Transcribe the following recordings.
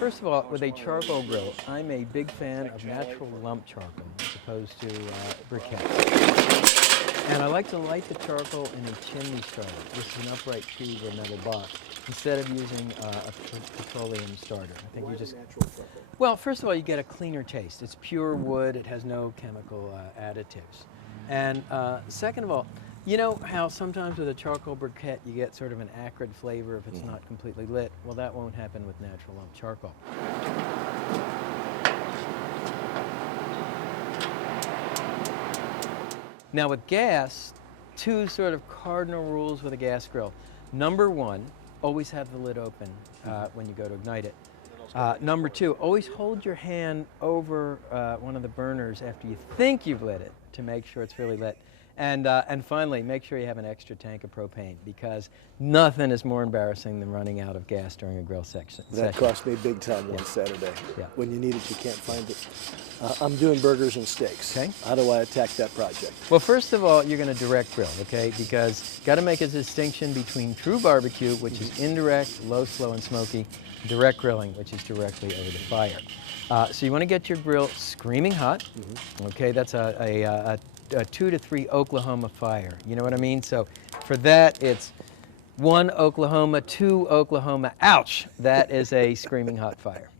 First of all, with a charcoal grill, I'm a big fan of natural lump charcoal as opposed to briquettes. And I like to light the charcoal in a chimney starter. This is an upright tube or metal box, instead of using a petroleum starter. I think you just well, first of all, you get a cleaner taste. It's pure wood. It has no chemical additives. And second of all, you know how sometimes with a charcoal briquette you get sort of an acrid flavor if it's not completely lit? Well, that won't happen with natural lump charcoal. Now with gas, two sort of cardinal rules with a gas grill. Number one, always have the lid open when you go to ignite it. Number two, always hold your hand over one of the burners after you think you've lit it to make sure it's really lit. And finally, make sure you have an extra tank of propane, because nothing is more embarrassing than running out of gas during a grill session. That cost me big time one Saturday. When you need it, you can't find it. I'm doing burgers and steaks. Okay. How do I attack that project? Well, first of all, you're going to direct grill, okay? Because you've got to make a distinction between true barbecue, which is indirect, low, slow, and smoky, direct grilling, which is directly over the fire. So you want to get your grill screaming hot. Okay, that's a 2 to 3 Oklahoma fire. You know what I mean? So for that, it's 1 Oklahoma, 2 Oklahoma. Ouch! That is a screaming hot fire.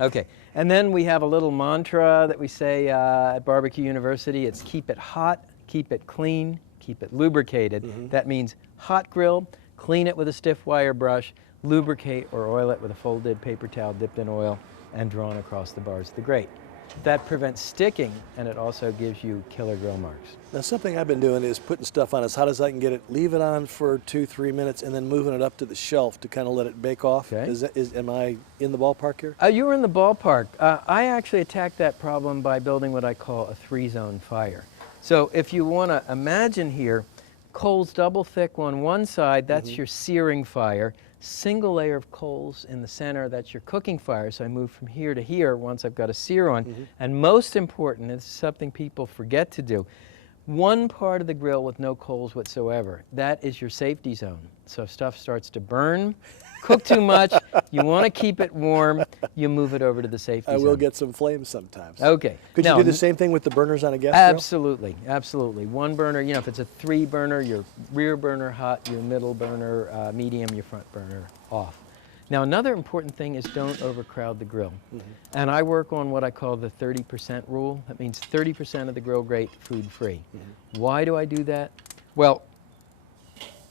Okay, and then we have a little mantra that we say at Barbecue University. It's keep it hot, keep it clean, keep it lubricated. That means hot grill, clean it with a stiff wire brush, lubricate or oil it with a folded paper towel dipped in oil and drawn across the bars of the grate. That prevents sticking, and it also gives you killer grill marks. Now, something I've been doing is putting stuff on as hot as I can get it, leave it on for 2-3 minutes, and then moving it up to the shelf to kind of let it bake off. Okay. Am I in the ballpark here? You were in the ballpark. I actually attacked that problem by building what I call a 3-zone fire. So if you want to imagine here, coals double thick on one side, that's your searing fire. Single layer of coals in the center, that's your cooking fire. So I move from here to here once I've got a sear on. And most important, this is something people forget to do, one part of the grill with no coals whatsoever, that is your safety zone. So if stuff starts to burn, cook too much, you want to keep it warm, you move it over to the safety zone. I will get some flames sometimes. Okay. Could you do the same thing with the burners on a gas grill? Absolutely, absolutely. One burner, you know, if it's a 3 burner, your rear burner hot, your middle burner medium, your front burner off. Now another important thing is don't overcrowd the grill. And I work on what I call the 30% rule. That means 30% of the grill grate food free. Why do I do that? Well,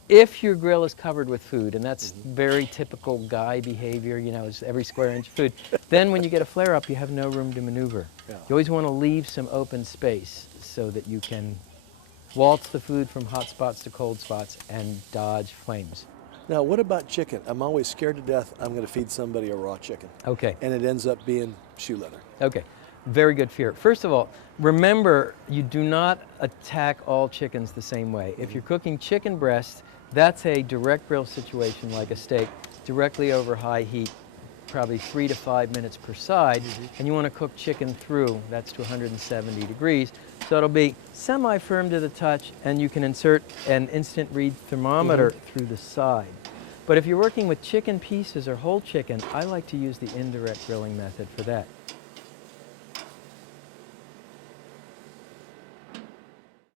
if your grill is covered with food, and that's very typical guy behavior, you know, it's every square inch of food, then when you get a flare up, you have no room to maneuver. You always want to leave some open space so that you can waltz the food from hot spots to cold spots and dodge flames. Now, what about chicken? I'm always scared to death I'm going to feed somebody a raw chicken. Okay. And it ends up being shoe leather. Okay. Very good fear. First of all, remember, you do not attack all chickens the same way. If you're cooking chicken breast, that's a direct grill situation like a steak, directly over high heat, probably 3 to 5 minutes per side, and you want to cook chicken through, that's to 170 degrees. So it'll be semi-firm to the touch, and you can insert an instant read thermometer through the side. But if you're working with chicken pieces or whole chicken, I like to use the indirect grilling method for that.